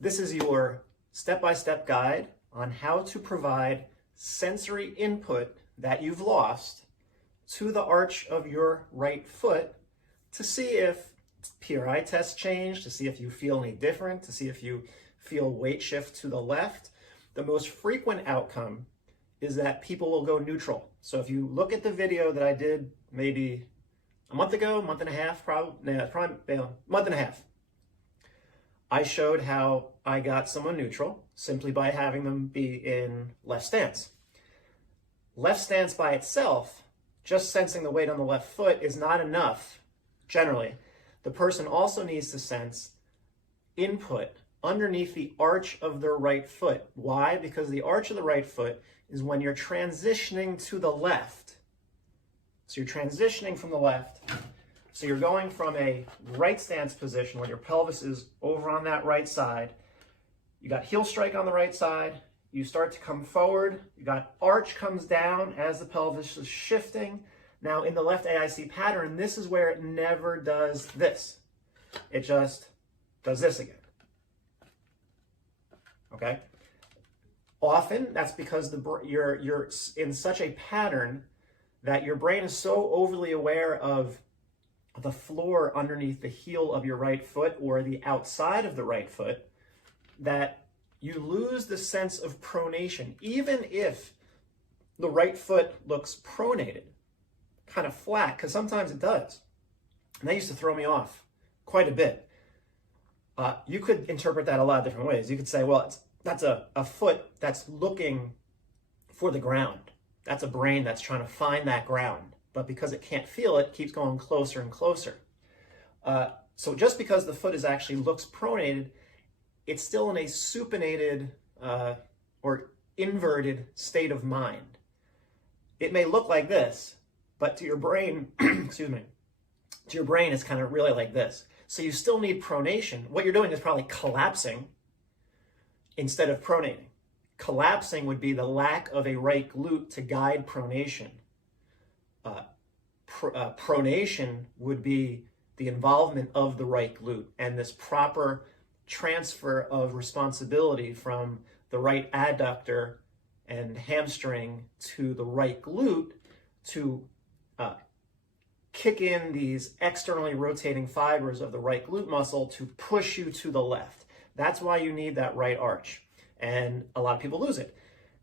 This is your step-by-step guide on how to provide sensory input that you've lost to the arch of your right foot to see if PRI tests change, to see if you feel any different, to see if you feel weight shift to the left. The most frequent outcome is that people will go neutral. So if you look at the video that I did maybe a month ago, month and a half, probably month and a half, I showed how I got someone neutral simply by having them be in left stance. Left stance by itself, just sensing the weight on the left foot, is not enough, generally. The person also needs to sense input underneath the arch of their right foot. Why? Because the arch of the right foot is when you're transitioning to the left. So you're transitioning from the left. So you're going from a right stance position where your pelvis is over on that right side. You got heel strike on the right side. You start to come forward. You got arch comes down as the pelvis is shifting. Now in the left AIC pattern, this is where it never does this. It just does this again. Okay? Often that's because you're in such a pattern that your brain is so overly aware of the floor underneath the heel of your right foot or the outside of the right foot that you lose the sense of pronation, even if the right foot looks pronated, kind of flat, because sometimes it does. And that used to throw me off quite a bit. You could interpret that a lot of different ways. You could say, well, that's a foot that's looking for the ground. That's a brain that's trying to find that ground. But because it can't feel it, keeps going closer and closer. So just because the foot is actually looks pronated, it's still in a supinated or inverted state of mind. It may look like this, but to your brain, excuse me, to your brain it's kind of really like this. So you still need pronation. What you're doing is probably collapsing instead of pronating. Collapsing would be the lack of a right glute to guide pronation. Pronation would be the involvement of the right glute and this proper transfer of responsibility from the right adductor and hamstring to the right glute to kick in these externally rotating fibers of the right glute muscle to push you to the left. That's why you need that right arch. And a lot of people lose it.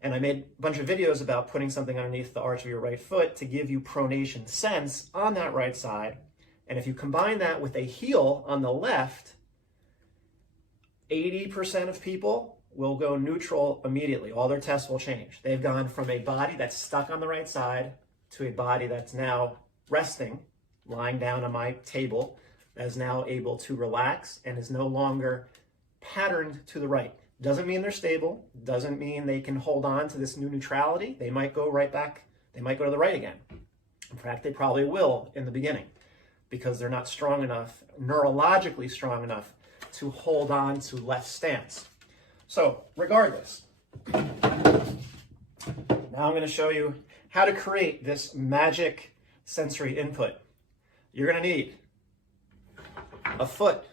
And I made a bunch of videos about putting something underneath the arch of your right foot to give you pronation sense on that right side. And if you combine that with a heel on the left, 80% of people will go neutral immediately. All their tests will change. They've gone from a body that's stuck on the right side to a body that's now resting, lying down on my table, that is now able to relax and is no longer patterned to the right. Doesn't mean they're stable, doesn't mean they can hold on to this new neutrality. They might go right back, they might go to the right again. In fact, they probably will in the beginning because they're not strong enough, neurologically strong enough to hold on to left stance. So regardless, now I'm going to show you how to create this magic sensory input. You're going to need a foot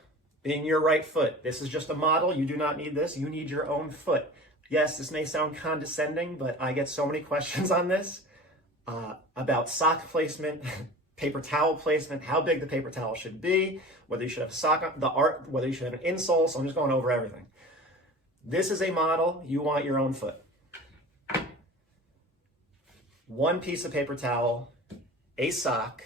being your right foot. This is just a model. You do not need this. You need your own foot. Yes, this may sound condescending, but I get so many questions on this about sock placement, paper towel placement, how big the paper towel should be, whether you should have a sock on whether you should have an insole. So I'm just going over everything. This is a model. You want your own foot. One piece of paper towel, a sock,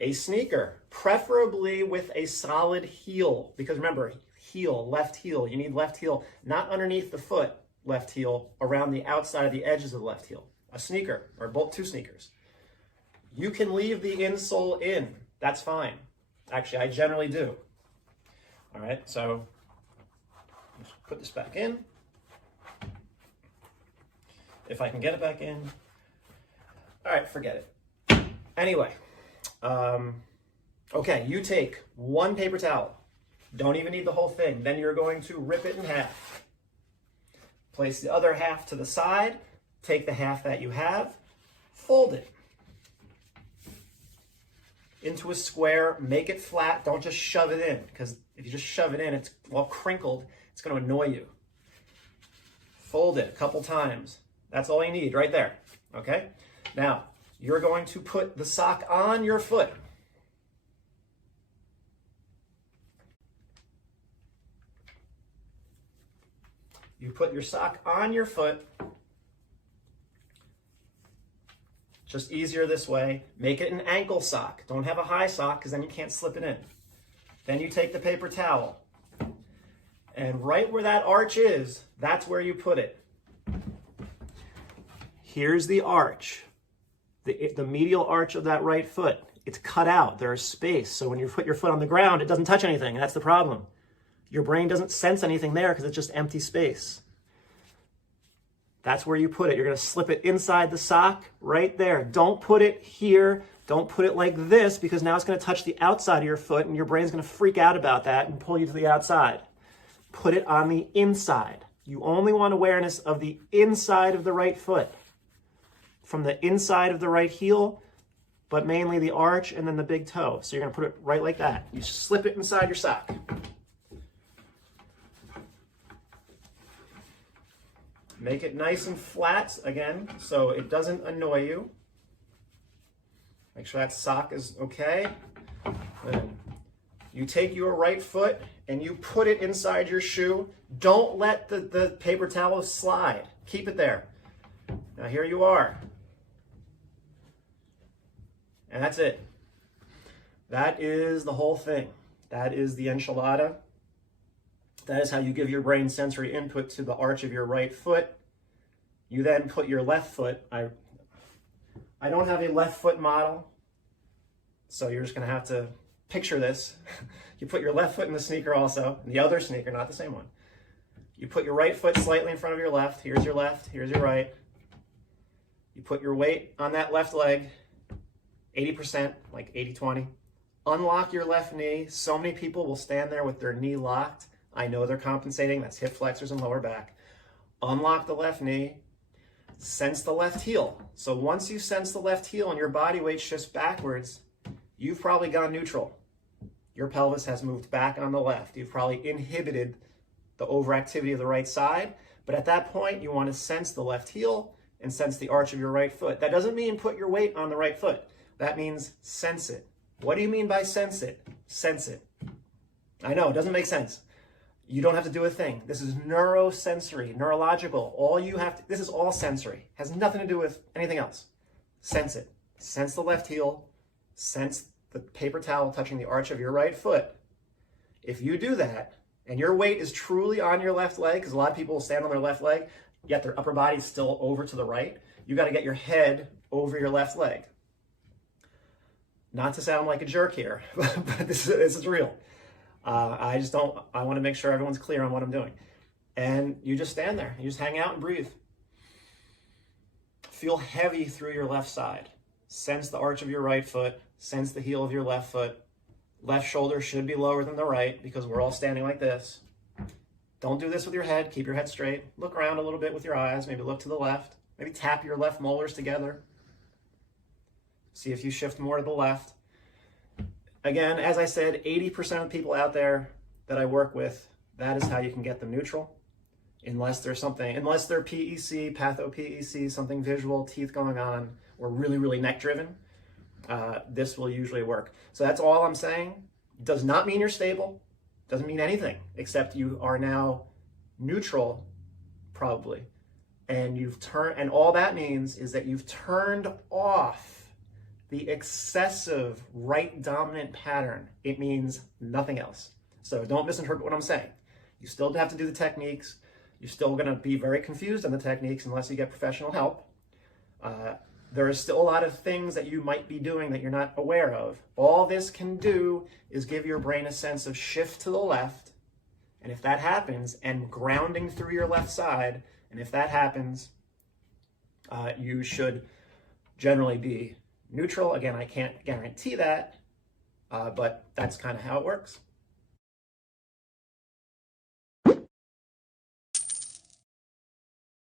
a sneaker, preferably with a solid heel, because remember, heel, left heel, you need left heel, not underneath the foot, left heel, around the outside of the edges of the left heel. A sneaker, or both two sneakers. You can leave the insole in, that's fine. Actually, I generally do. All right, so let's put this back in. If I can get it back in. All right, forget it. Anyway. Okay, you take one paper towel. Don't even need the whole thing. Then you're going to rip it in half. Place the other half to the side. Take the half that you have. Fold it into a square. Make it flat. Don't just shove it in, because If you just shove it in, it's all crinkled. It's going to annoy you. Fold it a couple times. That's all you need right there. Okay? Now, you're going to put the sock on your foot. You put your sock on your foot. Just easier this way. Make it an ankle sock. Don't have a high sock because then you can't slip it in. Then you take the paper towel. And right where that arch is, that's where you put it. Here's the arch, the medial arch of that right foot. It's cut out. There's space. So when you put your foot on the ground, it doesn't touch anything. That's the problem. Your brain doesn't sense anything there because it's just empty space. That's where you put it. You're going to slip it inside the sock right there. Don't put it here. Don't put it like this because now it's going to touch the outside of your foot and your brain's going to freak out about that and pull you to the outside. Put it on the inside. You only want awareness of the inside of the right foot. From the inside of the right heel, but mainly the arch and then the big toe. So you're going to put it right like that. You slip it inside your sock. Make it nice and flat again so it doesn't annoy you. Make sure that sock is okay. Then you take your right foot and you put it inside your shoe. Don't let the paper towel slide. Keep it there. Now here you are. And that's it. That is the whole thing. That is the enchilada. That is how you give your brain sensory input to the arch of your right foot. You then put your left foot. I don't have a left foot model, so you're just going to have to picture this. You put your left foot in the sneaker also, the other sneaker, not the same one. You put your right foot slightly in front of your left. Here's your left, here's your right. You put your weight on that left leg, 80%, like 80-20. Unlock your left knee. So many people will stand there with their knee locked. I know they're compensating. That's hip flexors and lower back. Unlock the left knee. Sense the left heel. So once you sense the left heel and your body weight shifts backwards, you've probably gone neutral. Your pelvis has moved back on the left. You've probably inhibited the overactivity of the right side. But at that point, you want to sense the left heel and sense the arch of your right foot. That doesn't mean put your weight on the right foot. That means sense it. What do you mean by sense it? Sense it. I know, it doesn't make sense. You don't have to do a thing. This is neurosensory, neurological. All you have to, this is all sensory. Has nothing to do with anything else. Sense it. Sense the left heel. Sense the paper towel touching the arch of your right foot. If you do that, and your weight is truly on your left leg, because a lot of people will stand on their left leg, yet their upper body is still over to the right, you got to get your head over your left leg. Not to sound like a jerk here, but this is real. I want to make sure everyone's clear on what I'm doing. And you just stand there. You just hang out and breathe. Feel heavy through your left side. Sense the arch of your right foot. Sense the heel of your left foot. Left shoulder should be lower than the right because we're all standing like this. Don't do this with your head. Keep your head straight. Look around a little bit with your eyes. Maybe look to the left. Maybe tap your left molars together. See if you shift more to the left. Again, as I said, 80% of people out there that I work with, that is how you can get them neutral. Unless they're PEC, patho-PEC, something visual, teeth going on, or really, really neck driven, this will usually work. So that's all I'm saying. Does not mean you're stable. Doesn't mean anything, except you are now neutral, probably. And all that means is that you've turned off the excessive right dominant pattern. It means nothing else. So don't misinterpret what I'm saying. You still have to do the techniques. You're still going to be very confused on the techniques unless you get professional help. There is still a lot of things that you might be doing that you're not aware of. All this can do is give your brain a sense of shift to the left. And if that happens, and grounding through your left side, and if that happens, you should generally be neutral. Again, I can't guarantee that, but that's kind of how it works.